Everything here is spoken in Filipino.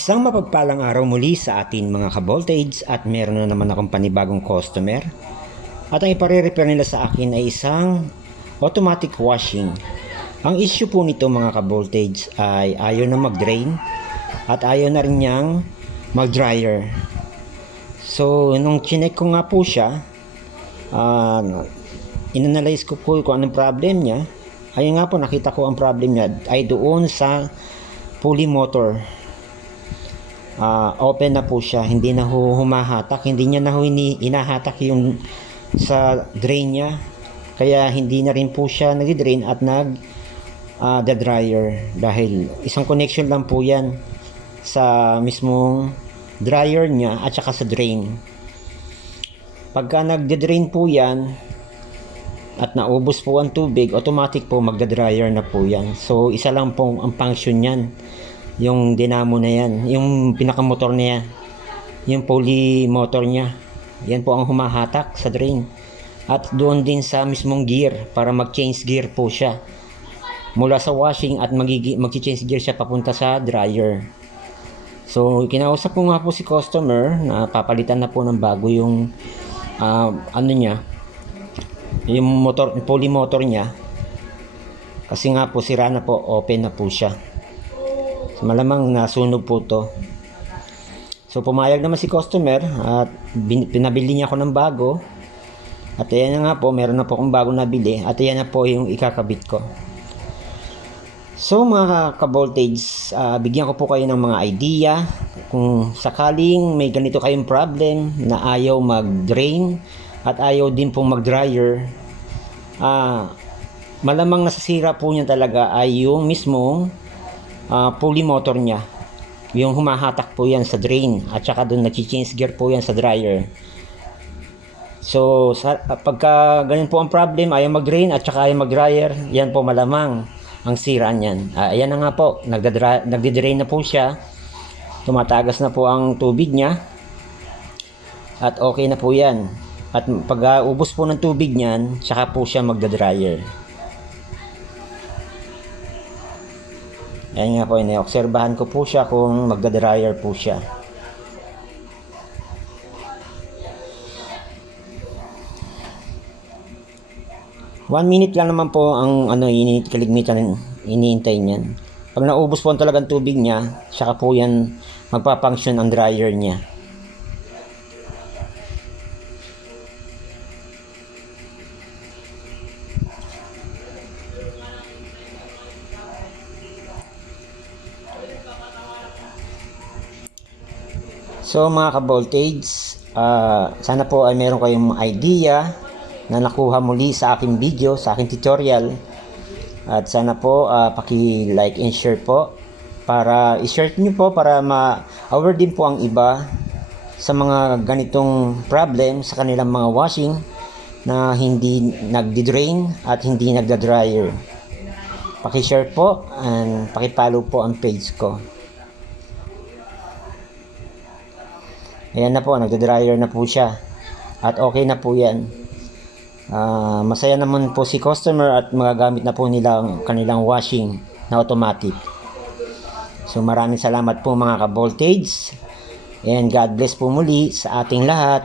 Isang mapagpalang araw muli sa atin mga ka-voltage at meron na naman akong panibagong customer. At ang ipare-repair nila sa akin ay isang automatic washing. Ang issue po nito mga ka-voltage ay ayaw na mag-drain at ayaw na rin niyang mag-dryer. So nung chinek ko nga po siya, inanalyze ko po kung anong problem niya. Ayun nga po, nakita ko ang problem niya ay doon sa pulley motor. Open na po siya, hindi na humahatak, hindi niya na inahatak yung sa drain niya, kaya hindi na rin po siya nag-drain at the dryer, dahil isang connection lang po yan sa mismong dryer niya at saka sa drain. Pagka nagde-drain po yan at naubos po ang tubig, automatic po magda-dryer na po yan. So isa lang po ang function yan, yung dynamo na yan, yung pinakamotor niya, yung pulley motor niya, yan po ang humahatak sa drain at doon din sa mismong gear para mag-change gear po siya mula sa washing at mag-change gear siya papunta sa dryer. So kinausap ko nga po si customer na papalitan na po ng bago yung niya, yung motor, pulley motor niya, kasi nga po sira na po, open na po siya. Malamang nasunog po to. So pumayag naman si customer at pinabili niya ako ng bago. At ayan na nga po, meron na po akong bago nabili at ayan na po yung ikakabit ko. So mga ka-voltage, bigyan ko po kayo ng mga idea kung sakaling may ganito kayong problem na ayaw mag-drain at ayaw din pong mag-dryer. Malamang nasasira po niya talaga ay yung mismong pulley motor niya, yung humahatak po yan sa drain at saka doon nag-change gear po yan sa dryer. So pagka ganyan po ang problem, ayaw mag-drain at saka ayaw mag-dryer, yan po malamang ang sira niyan. Ayan na nga po, nagdi-drain na po siya, tumatagas na po ang tubig niya at okay na po yan. At pag ubos po ng tubig niyan, saka po siya magda-dryer. Ayan nga po, ina-obserbahan ko po siya kung magda-dryer po siya. One minute lang naman po ang kaligmitan iniintay niyan. Pag naubos po ang talagang tubig niya, saka po yan magpa-function ang dryer niya. So mga ka-voltage, sana po ay meron kayong idea na nakuha muli sa aking video, sa aking tutorial. At sana po paki-like and share po, para i-share niyo po para ma-aware din po ang iba sa mga ganitong problem sa kanilang mga washing na hindi nagdi-drain at hindi nagda-dryer. Paki-share po and paki-follow po ang page ko. Ayan na po, nagda-dryer na po siya at okay na po yan. Masaya naman po si customer at magagamit na po nila ang kanilang washing na automatic. So maraming salamat po mga ka-voltage and God bless po muli sa ating lahat.